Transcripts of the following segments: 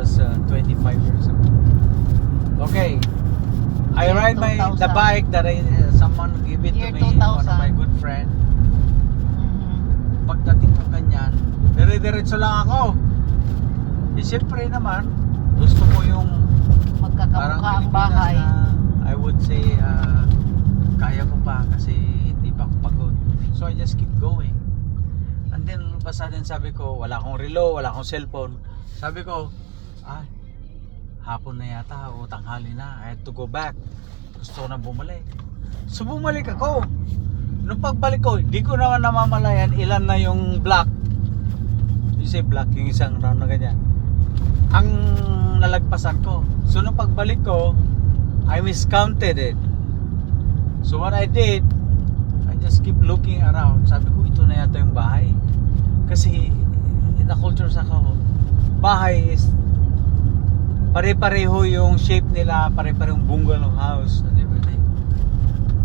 was 25 years old. Okay. I Year ride the 2000. bike that someone give it Year to me, one of 2000. my good friend. Mhm. Pagdating ko ganyan, dire-diretso lang ako. Eh, siyempre naman, gusto ko yung parang Magkakamukha ang Pilipinas bahay. na I would say kaya ko pa kasi hindi pa ako pagod. So I just keep going. And then basta din sabi ko, wala akong relo, wala akong cellphone. Sabi ko, hapon na yata o tanghali na. I had to go back. Gusto ko na bumalik. So bumalik ako. Nung pagbalik ko, hindi ko naman namamalayan ilan na yung block. You say block, yung isang round na ganyan. Ang nalagpasan ko. So nung pagbalik ko, I miscounted it. So what I did, I just keep looking around. Sabi ko, ito na yata yung bahay. Kasi in the culture sa ako, bahay is pare-pareho yung shape nila, pare-parehong bungalow house and everything.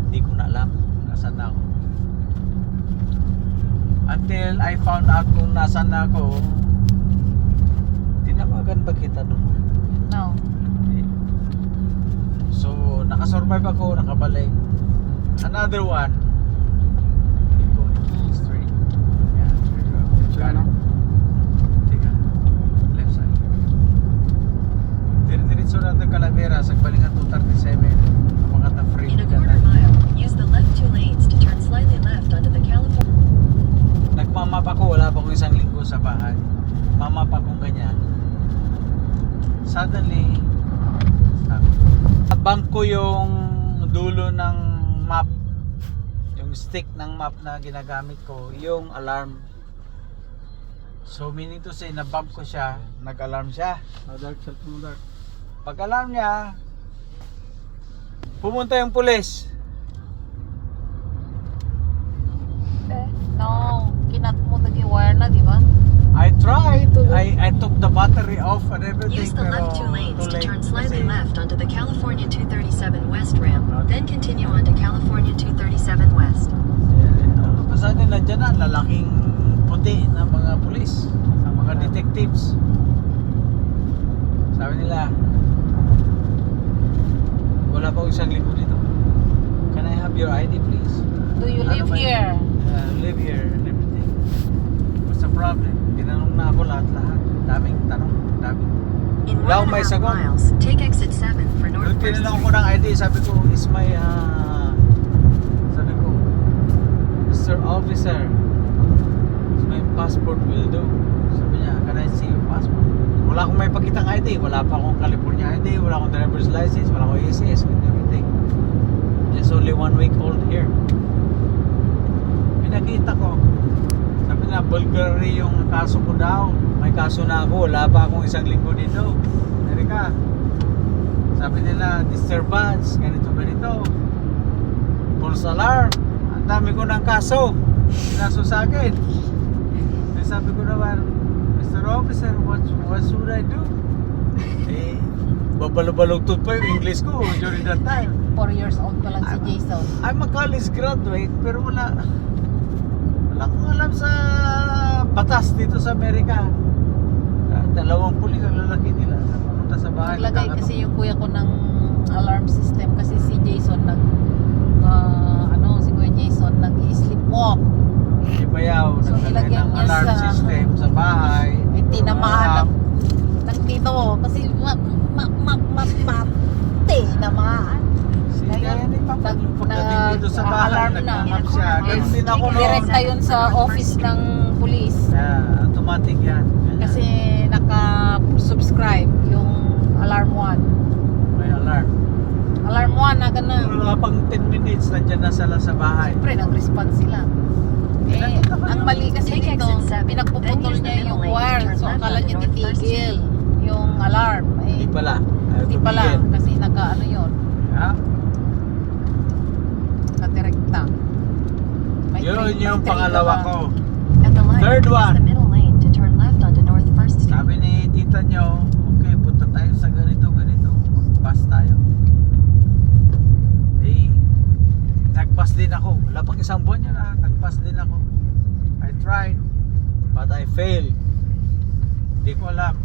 Hindi ko na alam nasaan na ako. Until I found out kung nasaan na ako, tinawagan ba kita doon? No. So, nakasurvive ako, nakabalik. Another one. Keep going straight. Yeah, straight up. Got it. Teka. Left side. Diretso na ito Calavera sa Balingan 237. Mga ta-free. In a quarter mile, use the left two lanes to turn slightly left onto the California. Nagmamap ako, wala pa akong isang linggo sa bahay. Mamap akong ganyan. Suddenly, bump ko yung dulo ng map, yung stick ng map na ginagamit ko, yung alarm. So meaning to say, na-bump ko siya, nag-alarm siya. Dark, cellphone mo dark. Pag-alarm niya, pumunta yung pulis. No. Kinat mo nag-wire na, di ba? I tried. I took the battery off and everything. Use the left two lanes too to late turn slightly kasi left onto the California 237 West ramp, then continue onto California 237 West. Basta din nandiyan na lalaking puti na mga pulis, sa mga detectives. Sabi nila, wala pa isang linggo dito. Can I have your ID please? Do you live ba here? yun? Live here and everything. What's the problem? Tinanong na ako lahat-lahat. Daming tanong, daming. In Wala akong 1.5 may sagot. miles, take exit 7 for Nung North First tinanong ko Street. ng ID, sabi ko, is my, sabi ko, Mr. Officer, is my passport will do. Sabi niya, can I see your passport? Wala akong may pakitang ID, wala pa akong California ID, wala akong driver's license, wala akong ACS, and everything. Just only 1 week old here. Pinakita ko, sabi na, Bulgari yung kaso ko daw. May kaso na ako, wala pa akong isang linggo dito. Amerika. Sabi nila, disturbance, ganito. False alarm. Ang dami ko ng kaso. Kaso sa akin. Eh, sabi ko naman, Mr. Officer, what should I do? Eh, babalog-balugtod pa yung English ko during that time. 4 years old pa lang si Jason. I'm a college graduate, pero wala akong alam sa batas dito sa Amerika. Dalawang pulis ang lalaki nila na pumunta sa bahay. Naglagay kasi yung kuya ko ng alarm system kasi si Jason si Kuya Jason nag-sleepwalk. Si Bayaw, So, naglagay nilagyan ng niya alarm sa- system sa bahay. Ay, tinamaan Alarm. ng tito kasi tinamaan. Si Diane ay papag yung pagdating dito sa bahay, alarm na. nagmamap siya. Ganun din ako noon. Direkta yun sa office ng police Yeah, automatic yan. kasi naka-subscribe yung alarm 1. May alarm. Alarm 1 na Pero ganun. wala pang 10 minutes, nandyan na sila sa bahay. Siyempre, nag-response sila. Eh, ang mali kasi Take dito, exit 7, pinagpuputol then use the niya yung middle lane to wire. turn So, left akala onto niya North First titigil yung alarm. Hindi Eh, pala. hindi pala. Kasi naka-ano yun, Ha? naka-direkta. May Yun trigger yung pangalawa ka. ko. At the light, Third use one. the middle lane to turn left onto North First Street. Sabi ni tita nyo, okay, punta tayo sa ganito. Mag-pass tayo. Eh, nag-pass din ako. Wala pang isang buwan yun nag-pass din ako. I tried, but I failed. Hindi ko alam.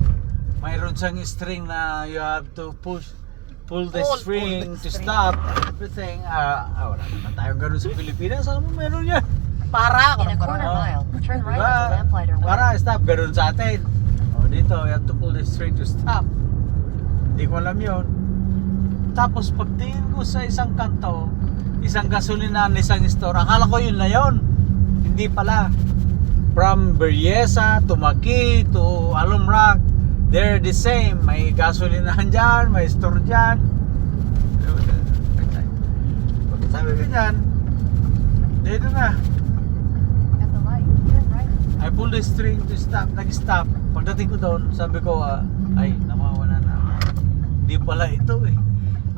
mayroon siyang string na you have to pull the Pull string the to string. stop everything. Wala naman tayong ganun sa Pilipinas. Ano mo meron yan? Para ako In a ng quarter Oh. mile, turn right Diba? on the Lamplighter Way. Para stop, ganun sa atin. Dito, you have to pull the string to stop. Hindi ko alam yun. Tapos pagtingin ko sa isang kanto, isang gasolinahan, isang store, akala ko yun na yun. Hindi pala. From Berryessa to Maki to Alumrac, they're the same. May gasolinahan dyan, may store dyan. Sabi ko dyan, dito na. At the light, turn right. I pulled the string to stop, nag-stop. Pagdating ko doon, sabi ko, ay, namawala na ako. Hindi pala ito eh.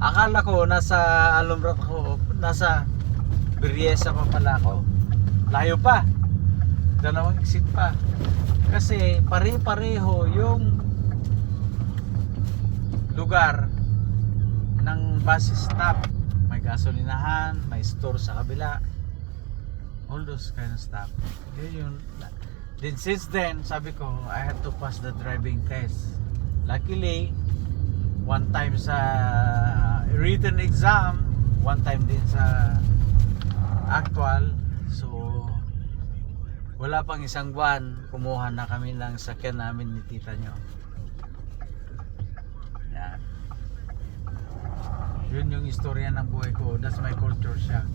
Akala ko, nasa Alumrac ako, nasa Berryessa pa pala ako. Layo pa. Dalawang exit pa. Kasi pare-pareho yung lugar ng bus stop. May gasolinahan, may store sa kabila. All those kind of stuff. Yun. Then since then, sabi ko, I had to pass the driving test. Luckily, one time sa written exam, one time din sa actual. So, wala pang isang buwan, kumuha na kami ng sakyan namin ni tita nyo. Yan. Yun yung istorya ng buhay ko. That's my culture siya.